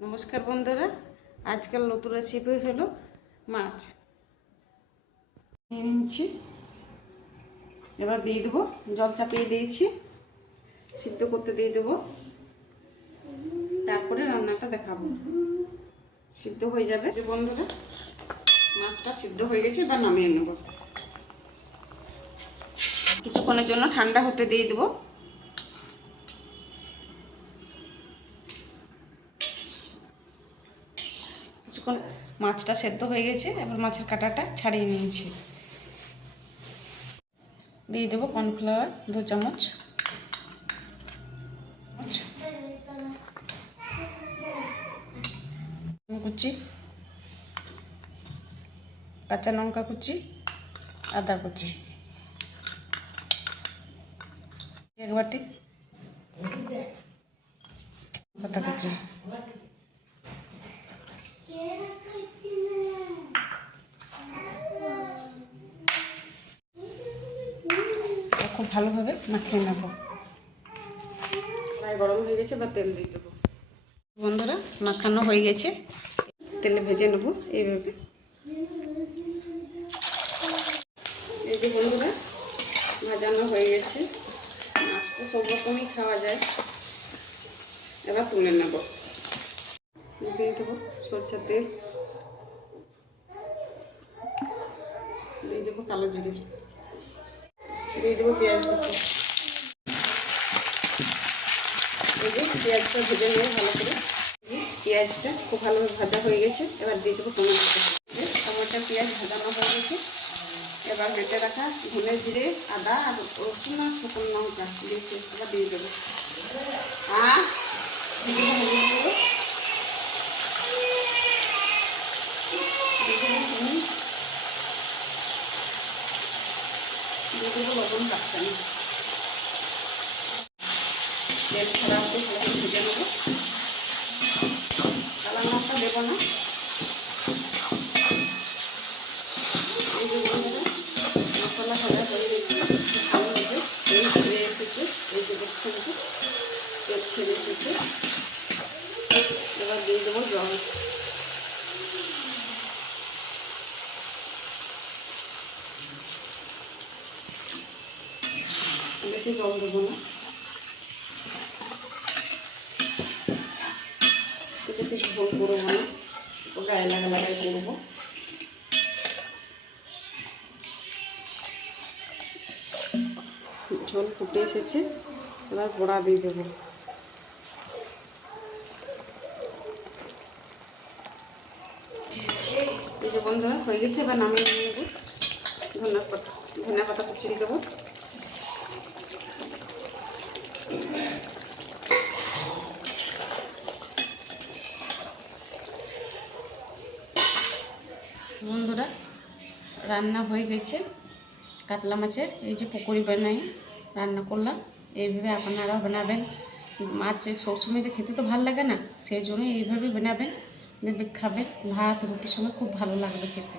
নমস্কার বন্ধুরা, আজকাল নতুন রেসিপি হলো মাছ নিয়ে নিচ্ছি। এবার দিয়ে দেবো, জল চাপিয়ে দিয়েছি, সিদ্ধ করতে দিয়ে দেবো, তারপরে রান্নাটা দেখাবো। সিদ্ধ হয়ে যাবে যে বন্ধুরা, মাছটা সিদ্ধ হয়ে গেছে, এবার নামিয়ে নেব। কিছুক্ষণের জন্য ঠান্ডা হতে দিয়ে দেবো। কিছুক্ষণ মাছটা সেদ্ধ হয়ে গেছে, এবার মাছের কাঁটাটা ছাড়িয়ে নিয়েছি। দিয়ে দেবো কর্নফ্লাওয়ার 2 চামচ, কুচি, কাঁচা লঙ্কা কুচি, আদা কুচি, 1 বাটি পাতা কুচি। খুব ভালোভাবে মাখিয়ে নেব। প্রায় গরম হয়ে গেছে, বা তেল দিয়ে দেবো। বন্ধুরা, মাখানো হয়ে গেছে, তেলে ভেজে নেব এইভাবে। এই যে বন্ধুরা, ভাজানো হয়ে গেছে। মাছ তো সব রকমই খাওয়া যায়। এবার তুলে নেব। দিয়ে দেবো সরষের তেল, দিয়ে দেবো কালো জিরে, দিয়ে দেবো পেঁয়াজ কুচি। এই যে পেঁয়াজটা ভেজে নেবো ভালো করে। পেঁয়াজটা খুব ভালোভাবে ভাজা হয়ে গেছে। এবার দিয়ে দেবো টমেটো। টমেটো পেঁয়াজ ভাজানো হয়ে গেছে। এবার বেটে রাখা ধনে জিরে, আদা আর রসুন আর শুকনো লঙ্কা দিয়েছি, এবার দিয়ে দেবো। আর দিয়ে দেবো চিনি, দিয়ে দেবো লবণ কাটছানি। তেল ছাড়া হতে সেরকম ভেজে নেবো। কালা লঙ্কা দেবো না। এই যে বন্ধুরা, মশলা ভাজা হয়ে গেছে, ভালোভাবে তেল ছেড়ে এসেছে। এই যে দেখছেন, তেল ছেড়ে এসেছে। এবার দিয়ে দেবো জল। বেশি জল দেবো না, বেশি ঝোল করবো না, গায়ে লাগাই করবো। ঝোল ফুটে এসেছে, এবার বড়া দিয়ে দেবো। এই যে বন্ধুরা, হয়ে গেছে, এবার নামিয়ে নিয়ে নেবো। ধনিয়া পাতা কুচিয়ে দেবো। বন্ধুরা, রান্না হয়ে গেছে। কাতলা মাছের এই যে পকোড়ি বানাই রান্না করলাম। এইভাবে আপনারাও বানাবেন। মাছ সবসময় যে খেতে তো ভালো লাগে না, সেই জন্য এইভাবে বানাবেন, খাবেন। ভাত রুটির সঙ্গে খুব ভালো লাগবে খেতে।